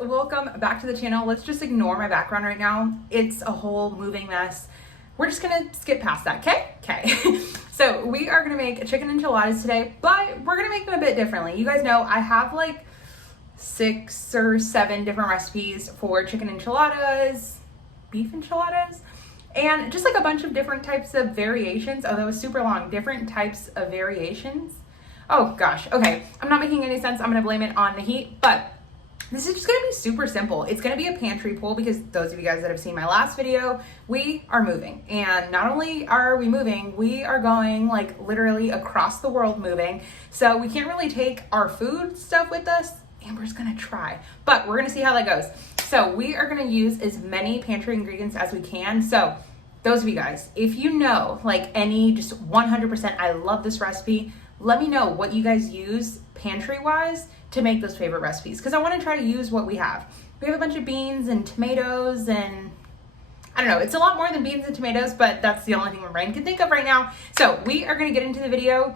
welcome back to the channel. Let's just ignore my background right now. It's a whole moving mess. We're just gonna skip past that, okay? So we are gonna make chicken enchiladas today, but we're gonna make them a bit differently. You guys know I have like 6 or 7 different recipes for chicken enchiladas, beef enchiladas, and just like a bunch of different types of variations. Oh, that was super long. Different types of variations. Oh gosh, okay. I'm not making any sense. I'm gonna blame it on the heat, but this is just gonna be super simple. It's gonna be a pantry pull because those of you guys that have seen my last video, we are moving. And not only are we moving, we are going like literally across the world moving. So we can't really take our food stuff with us. Amber's gonna try, but we're gonna see how that goes. So we are gonna use as many pantry ingredients as we can. So those of you guys, if you know like any just 100%, I love this recipe, let me know what you guys use pantry wise to make those favorite recipes, because I want to try to use what we have. We have a bunch of beans and tomatoes, and I don't know, it's a lot more than beans and tomatoes, but that's the only thing my brain can think of right now. So we are going to get into the video.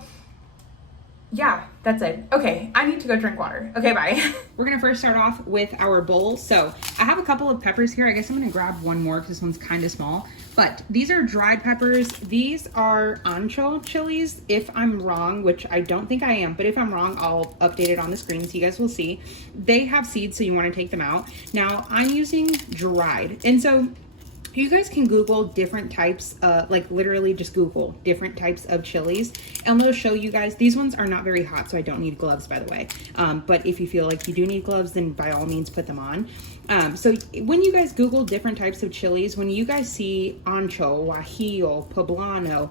Yeah, that's it. Okay, I need to go drink water. Okay, bye. We're gonna first start off with our bowl. So I have a couple of peppers here. I guess I'm gonna grab one more because this one's kind of small. But these are dried peppers. These are ancho chilies, if I'm wrong, which I don't think I am, but if I'm wrong, I'll update it on the screen so you guys will see. They have seeds, so you wanna take them out. Now, I'm using dried. And so you guys can Google different types, like literally just Google different types of chilies, and they'll show you guys. These ones are not very hot, so I don't need gloves, by the way. But if you feel like you do need gloves, then by all means put them on. So when you guys Google different types of chilies, when you guys see ancho, guajillo, poblano,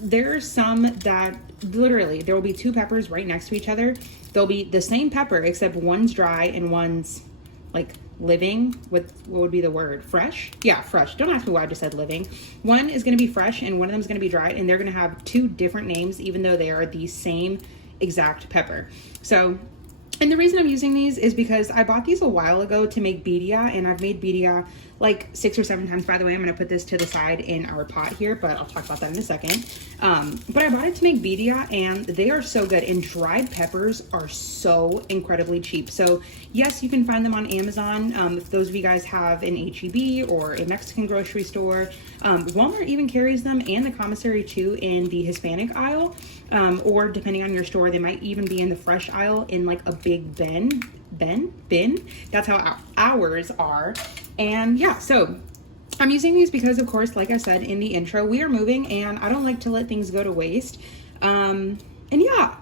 there are some that literally, there will be 2 peppers right next to each other. They'll be the same pepper, except one's dry and one's like living. What would be the word? Fresh? Yeah, fresh. Don't ask me why I just said living. One is going to be fresh and one of them is going to be dry, and they're going to have 2 different names even though they are the same exact pepper. So, and the reason I'm using these is because I bought these a while ago to make birria, and I've made birria like 6 or 7 times. By the way, I'm going to put this to the side in our pot here, but I'll talk about that in a second. But I bought it to make birria, and they are so good, and dried peppers are so incredibly cheap. So yes, you can find them on Amazon. If those of you guys have an H-E-B or a Mexican grocery store, Walmart even carries them, and the commissary too in the Hispanic aisle, or depending on your store, they might even be in the fresh aisle in like a big bin. That's how ours are. And yeah, so I'm using these because, of course, like I said in the intro, we are moving and I don't like to let things go to waste. And yeah,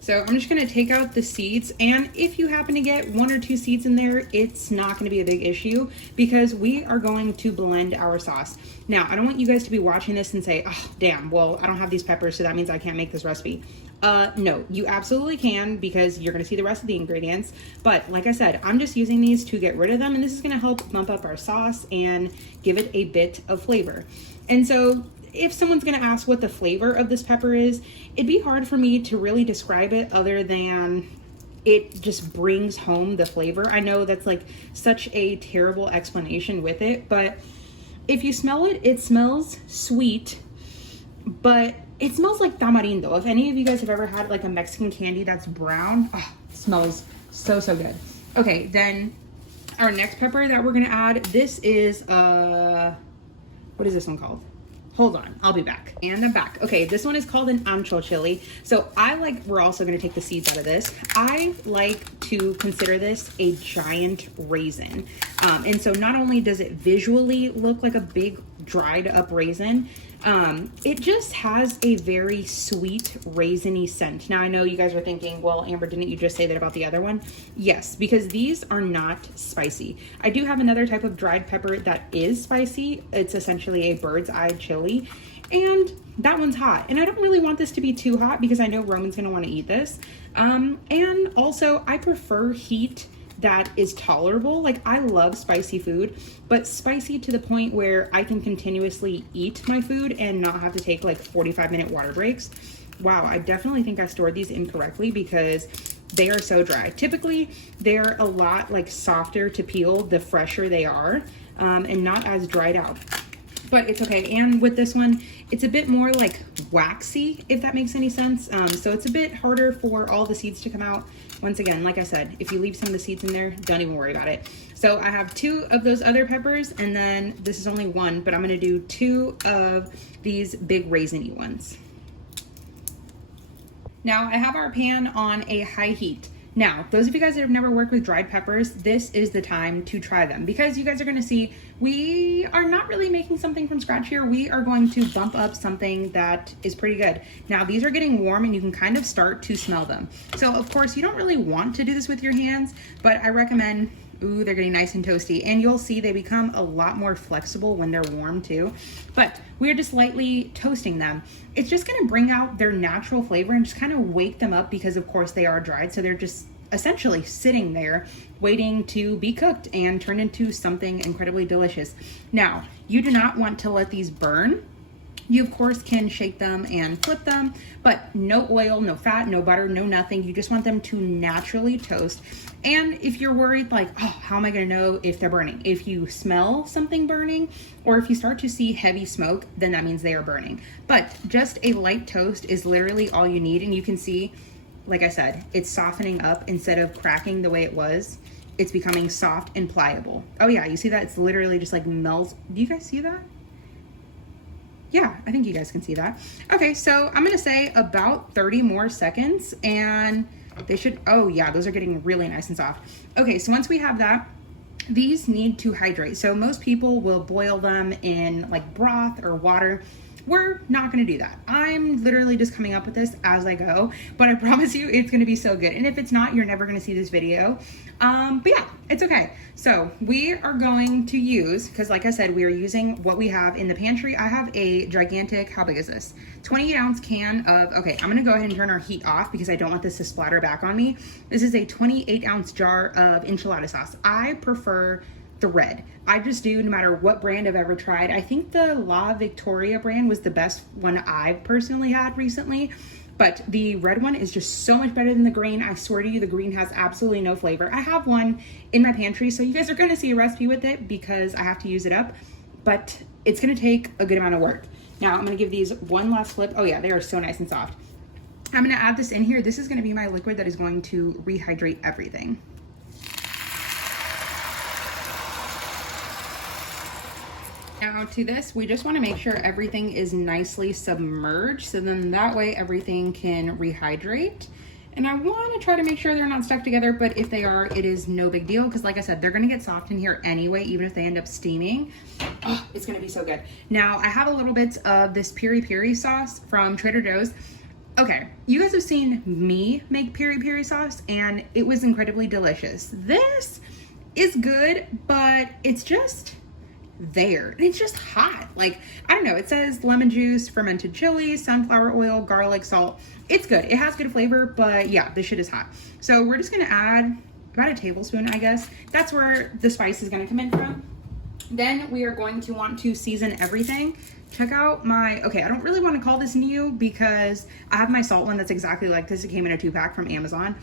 so I'm just going to take out the seeds, and if you happen to get 1 or 2 seeds in there, it's not going to be a big issue because we are going to blend our sauce. Now, I don't want you guys to be watching this and say, oh, damn, well, I don't have these peppers, so that means I can't make this recipe. No, you absolutely can, because you're going to see the rest of the ingredients. But like I said, I'm just using these to get rid of them, and this is going to help bump up our sauce and give it a bit of flavor. And so if someone's going to ask what the flavor of this pepper is, it'd be hard for me to really describe it other than it just brings home the flavor. I know that's like such a terrible explanation with it, but if you smell it, it smells sweet, but it smells like tamarindo. If any of you guys have ever had like a Mexican candy that's brown, oh, it smells so, so good. Okay, then our next pepper that we're going to add, this is, what is this one called? Hold on, I'll be back. And I'm back. Okay, this one is called an ancho chili. So we're also gonna take the seeds out of this. I like to consider this a giant raisin. And so not only does it visually look like a big dried up raisin, it just has a very sweet raisiny scent. Now I know you guys are thinking, well, Amber, didn't you just say that about the other one? Yes, because these are not spicy. I do have another type of dried pepper that is spicy. It's essentially a bird's eye chili, and that one's hot. And I don't really want this to be too hot because I know Roman's gonna wanna eat this. And also I prefer heat that is tolerable. Like, I love spicy food, but spicy to the point where I can continuously eat my food and not have to take like 45-minute water breaks. Wow, I definitely think I stored these incorrectly because they are so dry. Typically, they're a lot like softer to peel the fresher they are, and not as dried out. But it's okay. And with this one, it's a bit more like waxy, if that makes any sense. So it's a bit harder for all the seeds to come out. once again, like I said, if you leave some of the seeds in there, don't even worry about it. So I have 2 of those other peppers, and then this is only 1, but I'm gonna do 2 of these big raisiny ones. Now I have our pan on a high heat. Now, those of you guys that have never worked with dried peppers, this is the time to try them, because you guys are gonna see we are not really making something from scratch here. We are going to bump up something that is pretty good. Now, these are getting warm and you can kind of start to smell them. So of course, you don't really want to do this with your hands, but I recommend, ooh, they're getting nice and toasty, and you'll see they become a lot more flexible when they're warm too. But we're just lightly toasting them. It's just gonna bring out their natural flavor and just kind of wake them up, because of course they are dried, so they're just essentially sitting there waiting to be cooked and turned into something incredibly delicious. Now, you do not want to let these burn. You of course can shake them and flip them, but no oil, no fat, no butter, no nothing. You just want them to naturally toast. And if you're worried like, oh, how am I gonna know if they're burning? If you smell something burning, or if you start to see heavy smoke, then that means they are burning. But just a light toast is literally all you need. And you can see, like I said, it's softening up instead of cracking the way it was. It's becoming soft and pliable. Oh yeah, you see that? It's literally just like melts. Do you guys see that? Yeah, I think you guys can see that. Okay, so I'm gonna say about 30 more seconds and they should, oh yeah, those are getting really nice and soft. Okay, so once we have that, these need to hydrate. So most people will boil them in like broth or water. We're not gonna do that. I'm literally just coming up with this as I go, but I promise you it's gonna be so good. And if it's not, you're never gonna see this video. But yeah, it's okay. So we are going to use, because like I said, we are using what we have in the pantry. I have a gigantic, how big is this? 28-ounce can of, okay, I'm gonna go ahead and turn our heat off because I don't want this to splatter back on me. This is a 28-ounce jar of enchilada sauce. I prefer the red. I just do, no matter what brand I've ever tried. I think the La Victoria brand was the best one I've personally had recently, but the red one is just so much better than the green. I swear to you, the green has absolutely no flavor. I have one in my pantry, so you guys are gonna see a recipe with it because I have to use it up, but it's gonna take a good amount of work. Now I'm gonna give these one last flip. Oh yeah, they are so nice and soft. I'm gonna add this in here. This is gonna be my liquid that is going to rehydrate everything. Now to this, we just want to make sure everything is nicely submerged, so then that way everything can rehydrate. And I want to try to make sure they're not stuck together, but if they are, it is no big deal, because like I said, they're going to get soft in here anyway, even if they end up steaming. Oh, it's going to be so good. Now I have a little bit of this piri piri sauce from Trader Joe's. Okay, you guys have seen me make piri piri sauce and it was incredibly delicious. This is good, but it's just there and it's just hot. Like, I don't know, it says lemon juice, fermented chili, sunflower oil, garlic, salt. It's good, it has good flavor, but yeah, this shit is hot. So we're just gonna add about a tablespoon, I guess. That's where the spice is gonna come in from. Then we are going to want to season everything. Check out my, okay, I don't really want to call this new because I have my salt one that's exactly like this. It came in a 2-pack from Amazon.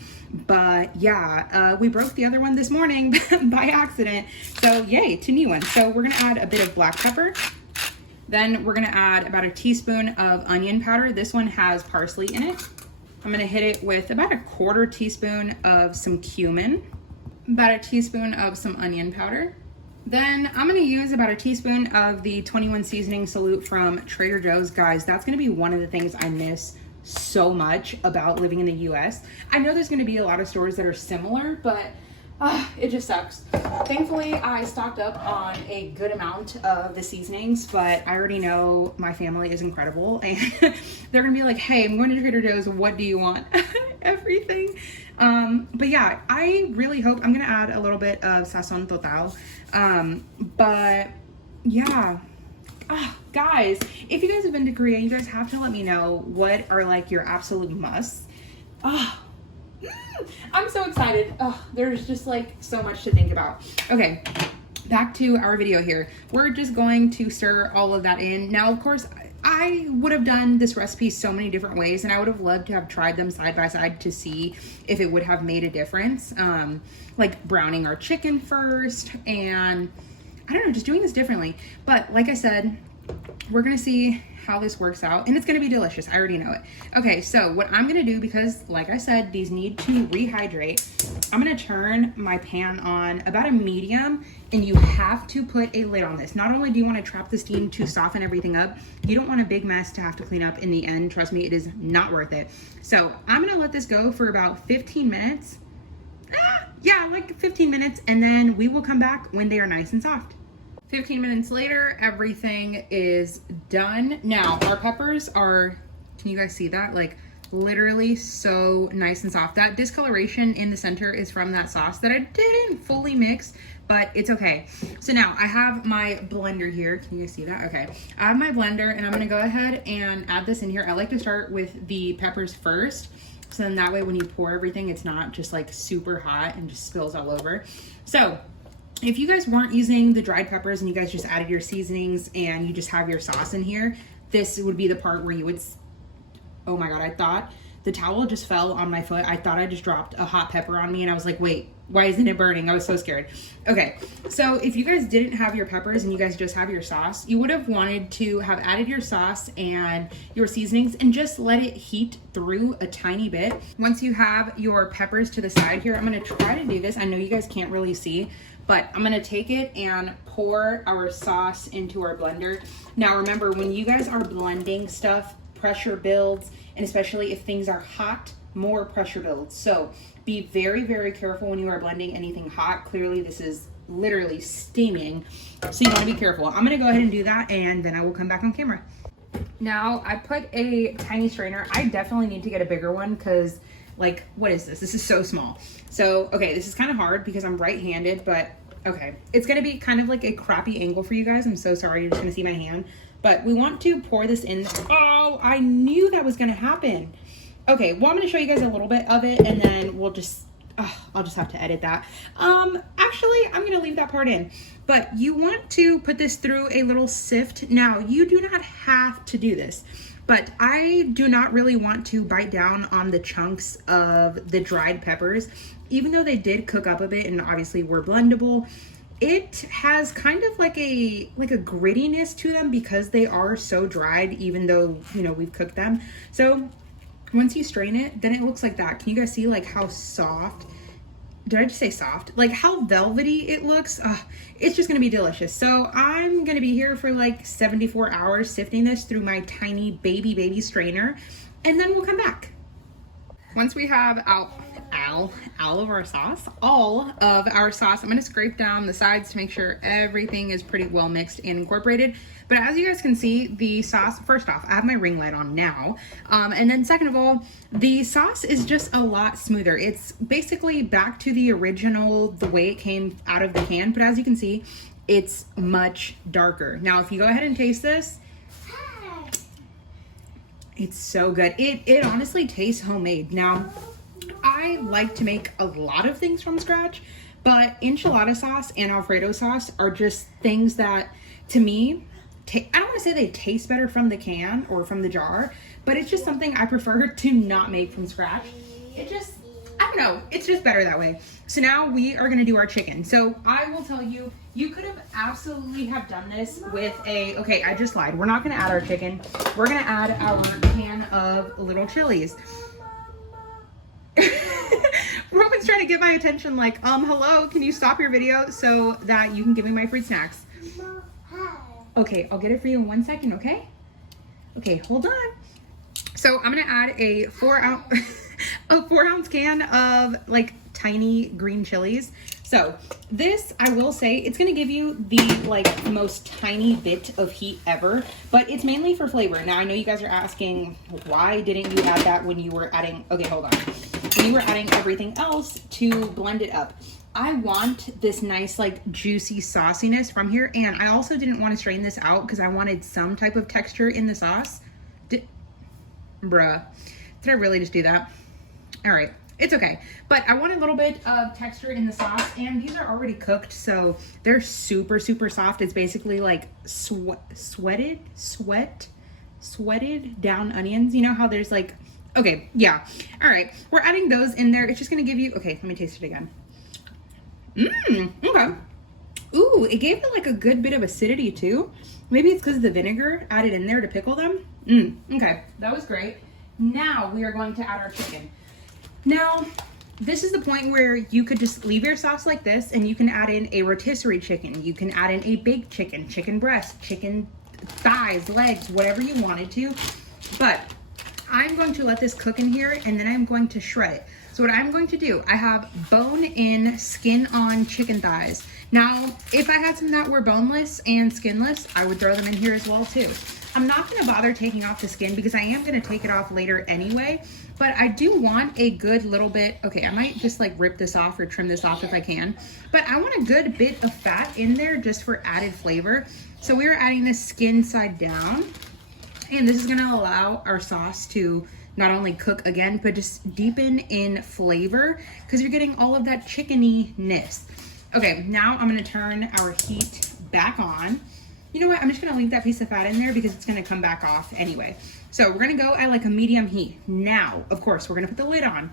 But yeah, we broke the other one this morning by accident. So yay, 2 new ones. So we're gonna add a bit of black pepper. Then we're gonna add about a teaspoon of onion powder. This one has parsley in it. I'm gonna hit it with about a 1/4 teaspoon of some cumin, about a teaspoon of some onion powder. Then I'm gonna use about a teaspoon of the 21 seasoning salute from Trader Joe's. Guys, that's gonna be one of the things I miss so much about living in the US. I know there's gonna be a lot of stores that are similar, but it just sucks. Thankfully, I stocked up on a good amount of the seasonings, but I already know my family is incredible and they're gonna be like, hey, I'm going to Trader Joe's, what do you want? Everything. But yeah, I really hope, I'm gonna add a little bit of sazon total. But yeah, guys, if you guys have been to Korea, you guys have to let me know what are like your absolute musts. I'm so excited. There's just like so much to think about. Okay, back to our video here. We're just going to stir all of that in. Now, of course, I would have done this recipe so many different ways and I would have loved to have tried them side by side to see if it would have made a difference. Like browning our chicken first and I don't know, just doing this differently. But like I said, we're gonna see how this works out, and it's gonna be delicious. I already know it. Okay, so what I'm gonna do, because like I said, these need to rehydrate, I'm gonna turn my pan on about a medium, and you have to put a lid on this. Not only do you want to trap the steam to soften everything up, you don't want a big mess to have to clean up in the end. Trust me, it is not worth it. So I'm gonna let this go for about 15 minutes. Yeah, like 15 minutes, and then we will come back when they are nice and soft. 15 minutes later, everything is done. Now, our peppers are, can you guys see that? Like literally so nice and soft. That discoloration in the center is from that sauce that I didn't fully mix, but it's okay. So now I have my blender here. Can you guys see that? Okay. I have my blender, and I'm gonna go ahead and add this in here. I like to start with the peppers first. So then that way when you pour everything, it's not just like super hot and just spills all over. So if you guys weren't using the dried peppers and you guys just added your seasonings and you just have your sauce in here, this would be the part where you would, oh my God, I thought the towel just fell on my foot. I thought I just dropped a hot pepper on me, and I was like, wait, why isn't it burning? I was so scared. Okay, so if you guys didn't have your peppers and you guys just have your sauce, you would have wanted to have added your sauce and your seasonings and just let it heat through a tiny bit. Once you have your peppers to the side here, I'm gonna try to do this. I know you guys can't really see, but I'm gonna take it and pour our sauce into our blender. Now remember, when you guys are blending stuff, pressure builds, and especially if things are hot, more pressure builds. So be very, very careful when you are blending anything hot. Clearly this is literally steaming, so you wanna be careful. I'm gonna go ahead and do that, and then I will come back on camera. Now I put a tiny strainer. I definitely need to get a bigger one, because like, what is this? This is so small. So, okay, this is kind of hard because I'm right-handed, but okay. It's gonna be kind of like a crappy angle for you guys. I'm so sorry, you're just gonna see my hand. But we want to pour this in. Oh, I knew that was gonna happen. Okay, well, I'm gonna show you guys a little bit of it, and then we'll just, I'll just have to edit that. Actually, I'm gonna leave that part in. But you want to put this through a little sift. Now, you do not have to do this, but I do not really want to bite down on the chunks of the dried peppers. Even though they did cook up a bit and obviously were blendable, it has kind of like a grittiness to them because they are so dried, even though, you know, we've cooked them. So once you strain it, then it looks like that. Can you guys see like how soft? Did I just say soft? Like how velvety it looks. It's just gonna be delicious. So I'm gonna be here for like 74 hours sifting this through my tiny baby strainer, and then we'll come back. Once we have all of our sauce, I'm gonna scrape down the sides to make sure everything is pretty well mixed and incorporated. But as you guys can see, the sauce, first off, I have my ring light on now. And then second of all, the sauce is just a lot smoother. It's basically back to the original, the way it came out of the can. But as you can see, it's much darker. Now, if you go ahead and taste this, it's so good. It honestly tastes homemade. Now, I like to make a lot of things from scratch, but enchilada sauce and Alfredo sauce are just things that, to me, I don't want to say they taste better from the can or from the jar, but it's just something I prefer to not make from scratch. It just, I don't know, it's just better that way. So now we are going to do our chicken. So I will tell you, you could have absolutely have done this with okay, I just lied. We're not going to add our chicken. We're going to add our can of little chilies. Robin's trying to get my attention like, hello, can you stop your video so that you can give me my fruit snacks? Okay, I'll get it for you in 1 second, okay? Okay, hold on. So I'm gonna add a 4-ounce can of like tiny green chilies. So this, I will say, it's gonna give you the like most tiny bit of heat ever, but it's mainly for flavor. Now I know you guys are asking, why didn't you add that when you were adding, okay, hold on. When you were adding everything else to blend it up. I want this nice like juicy sauciness from here, and I also didn't want to strain this out because I wanted some type of texture in the sauce. Bruh, did I really just do that? All right, it's okay, but I want a little bit of texture in the sauce, and these are already cooked, so they're super soft. It's basically like sweated down onions. You know how there's like, okay, yeah. All right, we're adding those in there. It's just gonna give you, okay, let me taste it again. Okay. Ooh, it gave it like a good bit of acidity too. Maybe it's because of the vinegar added in there to pickle them. Okay, that was great. Now we are going to add our chicken. Now, this is the point where you could just leave your sauce like this and you can add in a rotisserie chicken. You can add in a baked chicken, chicken breast, chicken thighs, legs, whatever you wanted to. But I'm going to let this cook in here and then I'm going to shred it. So what I'm going to do, I have bone-in, skin-on chicken thighs. Now, if I had some that were boneless and skinless, I would throw them in here as well too. I'm not gonna bother taking off the skin because I am gonna take it off later anyway, but I do want a good little bit, okay, I might just like rip this off or trim this off if I can, but I want a good bit of fat in there just for added flavor. So we are adding this skin side down, and this is gonna allow our sauce to not only cook again, but just deepen in flavor because you're getting all of that chickeny-ness. Okay, now I'm gonna turn our heat back on. You know what, I'm just gonna leave that piece of fat in there because it's gonna come back off anyway. So we're gonna go at like a medium heat. Now, of course, we're gonna put the lid on.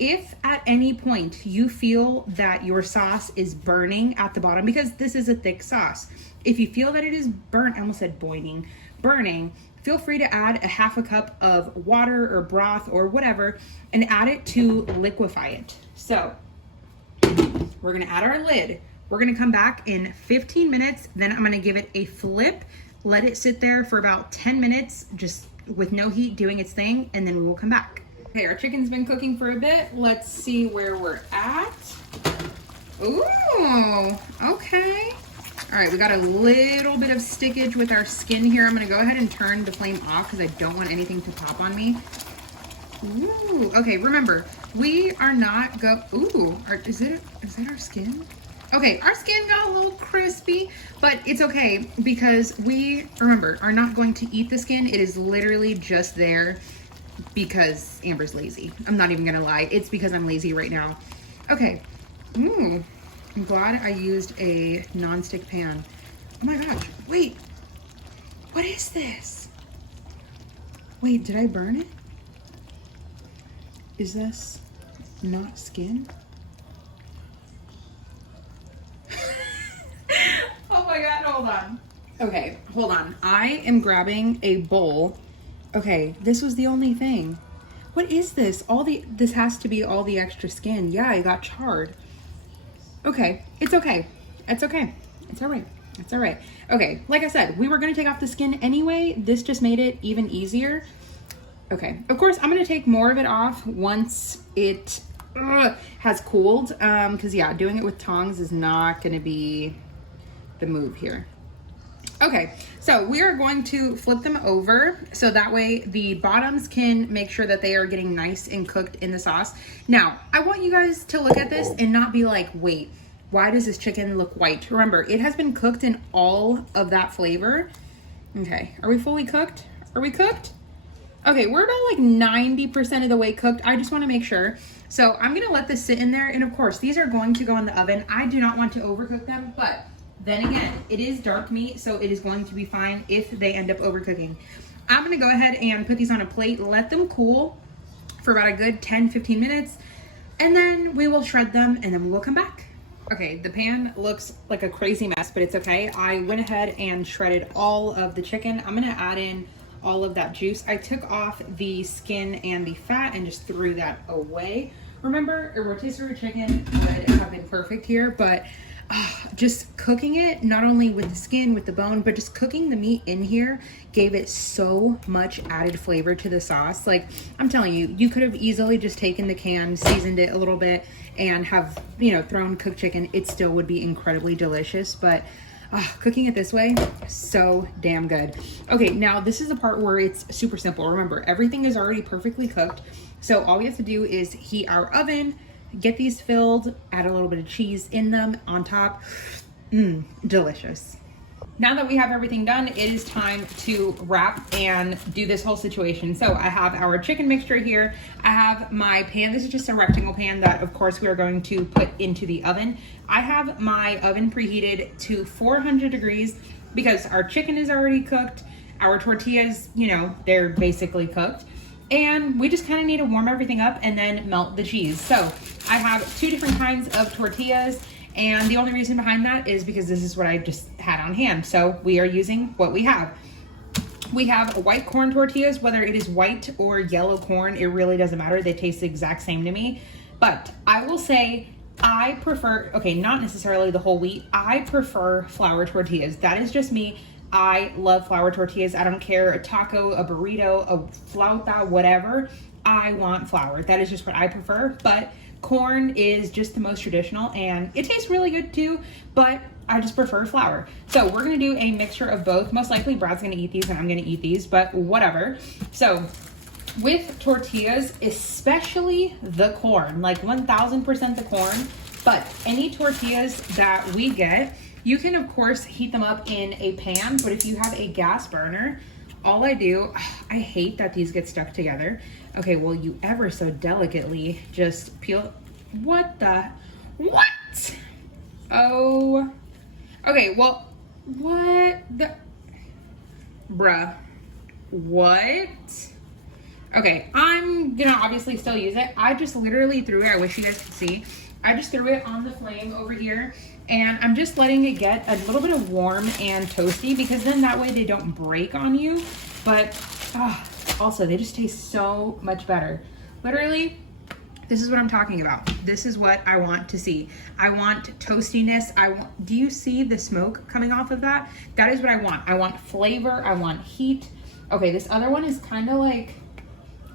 If at any point you feel that your sauce is burning at the bottom, because this is a thick sauce, if you feel that it is burnt, I almost said burning, feel free to add a half a cup of water or broth or whatever and add it to liquefy it. So we're gonna add our lid. We're gonna come back in 15 minutes, then I'm gonna give it a flip, let it sit there for about 10 minutes, just with no heat doing its thing, and then we will come back. Okay, our chicken's been cooking for a bit. Let's see where we're at. Ooh, okay. All right, we got a little bit of stickage with our skin here. I'm gonna go ahead and turn the flame off because I don't want anything to pop on me. Ooh, okay, remember, we are not is that our skin? Okay, our skin got a little crispy, but it's okay because we, remember, are not going to eat the skin. It is literally just there because Amber's lazy. I'm not even gonna lie. It's because I'm lazy right now. Okay, I'm glad I used a non-stick pan. Oh my gosh, wait, what is this? Wait, did I burn it? Is this not skin? Oh my God, hold on. Okay, hold on. I am grabbing a bowl. Okay, this was the only thing. What is this? This has to be all the extra skin. Yeah, I got charred. Okay, it's okay. It's okay. It's all right. It's all right. Okay, like I said, we were gonna take off the skin anyway. This just made it even easier. Okay, of course, I'm gonna take more of it off once it has cooled. Because yeah, doing it with tongs is not gonna be the move here. Okay, so we are going to flip them over so that way the bottoms can make sure that they are getting nice and cooked in the sauce. Now, I want you guys to look at this and not be like, wait, why does this chicken look white? Remember, it has been cooked in all of that flavor. Okay, are we fully cooked? Are we cooked? Okay, we're about like 90% of the way cooked. I just wanna make sure. So I'm gonna let this sit in there, and of course, these are going to go in the oven. I do not want to overcook them, but then again, it is dark meat, so it is going to be fine if they end up overcooking. I'm gonna go ahead and put these on a plate, let them cool for about a good 10-15 minutes, and then we will shred them, and then we will come back. Okay, the pan looks like a crazy mess, but it's okay. I went ahead and shredded all of the chicken. I'm gonna add in all of that juice. I took off the skin and the fat and just threw that away. Remember, a rotisserie chicken would have been perfect here, but just cooking it, not only with the skin, with the bone, but just cooking the meat in here gave it so much added flavor to the sauce. Like, I'm telling you, you could have easily just taken the can, seasoned it a little bit, and have, you know, thrown cooked chicken. It still would be incredibly delicious, but cooking it this way, so damn good. Okay, now this is the part where it's super simple. Remember, everything is already perfectly cooked, so all we have to do is heat our oven, get these filled, add a little bit of cheese in them on top. Delicious. Now that we have everything done, it is time to wrap and do this whole situation. So I have our chicken mixture here. I have my pan. This is just a rectangle pan that, of course, we are going to put into the oven. I have my oven preheated to 400 degrees because our chicken is already cooked. Our tortillas, you know, they're basically cooked. And we just kind of need to warm everything up and then melt the cheese. So I have two different kinds of tortillas, And the only reason behind that is because this is what I just had on hand. So we are using what we have. We have white corn tortillas, whether it is white or yellow corn, it really doesn't matter. They taste the exact same to me. But I will say I prefer, okay, not necessarily the whole wheat. I prefer flour tortillas. That is just me. I love flour tortillas. I don't care, a taco, a burrito, a flauta, whatever. I want flour. That is just what I prefer. But corn is just the most traditional and it tastes really good too, but I just prefer flour. So we're gonna do a mixture of both. Most likely Brad's gonna eat these and I'm gonna eat these, but whatever. So with tortillas, especially the corn, like 1000% the corn, but any tortillas that we get, you can of course heat them up in a pan, but if you have a gas burner, all I do, I hate that these get stuck together. Okay, well you ever so delicately just peel, what? Oh, okay, well, what the, bruh, what? Okay, I'm gonna obviously still use it. I just literally threw it, I wish you guys could see. I just threw it on the flame over here and I'm just letting it get a little bit of warm and toasty because then that way they don't break on you. But also they just taste so much better. Literally, this is what I'm talking about. This is what I want to see. I want toastiness. Do you see the smoke coming off of that? That is what I want. I want flavor, I want heat. Okay, this other one is kind of like,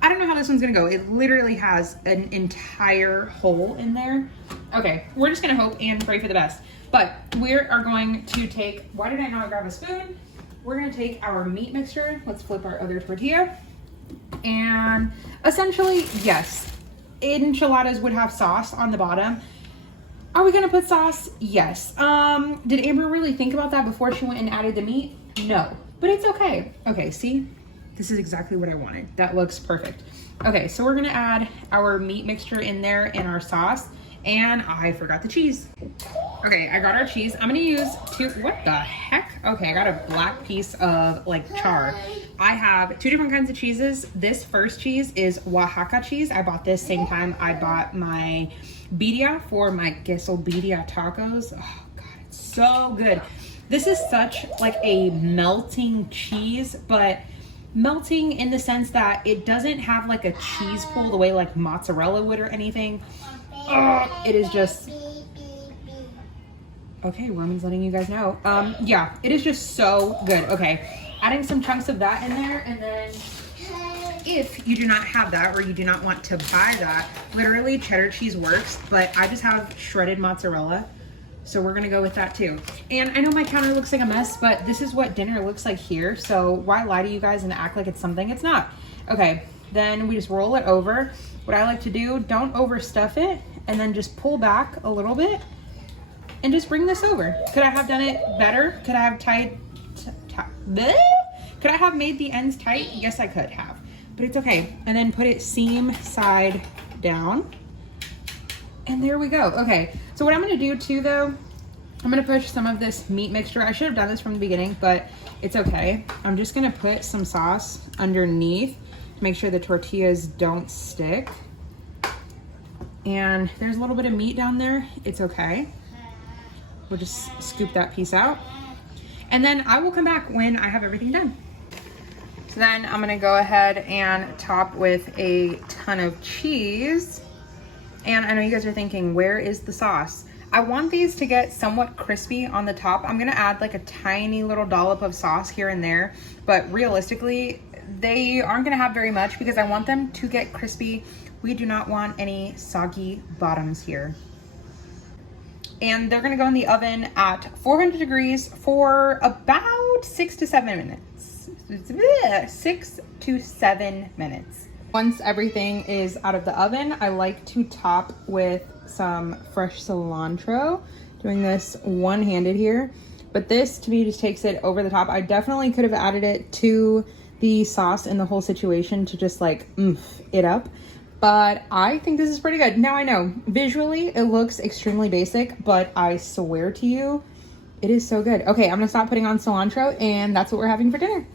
I don't know how this one's gonna go. It literally has an entire hole in there. Okay, we're just gonna hope and pray for the best. But we are going to take, why did I not grab a spoon? We're gonna take our meat mixture. Let's flip our other tortilla. And essentially, yes, enchiladas would have sauce on the bottom. Are we gonna put sauce? Yes. Did Amber really think about that before she went and added the meat? No, but it's okay. Okay, see? This is exactly what I wanted. That looks perfect. Okay, so we're gonna add our meat mixture in there and our sauce. And I forgot the cheese. Okay, I got our cheese. I'm gonna use what the heck? Okay, I got a black piece of like char. I have 2 different kinds of cheeses. This first cheese is Oaxaca cheese. I bought this same time I bought my birria for my queso birria tacos. Oh God, it's so good. This is such like a melting cheese, but melting in the sense that it doesn't have like a cheese pull the way like mozzarella would or anything. It is just, okay, Roman's letting you guys know. Yeah, it is just so good. Okay, adding some chunks of that in there, and then if you do not have that or you do not want to buy that, literally cheddar cheese works, but I just have shredded mozzarella. So we're gonna go with that too. And I know my counter looks like a mess, but this is what dinner looks like here. So why lie to you guys and act like it's something it's not? Okay, then we just roll it over. What I like to do, don't overstuff it, and then just pull back a little bit and just bring this over. Could I have done it better? Could I have could I have made the ends tight? Yes, I could have, but it's okay. And then put it seam side down. And there we go. Okay, so what I'm gonna do too though, I'm gonna push some of this meat mixture. I should have done this from the beginning, but it's okay. I'm just gonna put some sauce underneath to make sure the tortillas don't stick. And there's a little bit of meat down there. It's okay. We'll just scoop that piece out. And then I will come back when I have everything done. So then I'm gonna go ahead and top with a ton of cheese. And I know you guys are thinking, where is the sauce? I want these to get somewhat crispy on the top. I'm gonna add like a tiny little dollop of sauce here and there, but realistically, they aren't gonna have very much because I want them to get crispy. We do not want any soggy bottoms here. And they're gonna go in the oven at 400 degrees for about 6 to 7 minutes. 6 to 7 minutes. Once everything is out of the oven, I like to top with some fresh cilantro. Doing this one-handed here, but this to me just takes it over the top. I definitely could have added it to the sauce in the whole situation to just like oomph it up. But I think this is pretty good. Now I know visually it looks extremely basic, but I swear to you, it is so good. Okay, I'm gonna stop putting on cilantro and that's what we're having for dinner.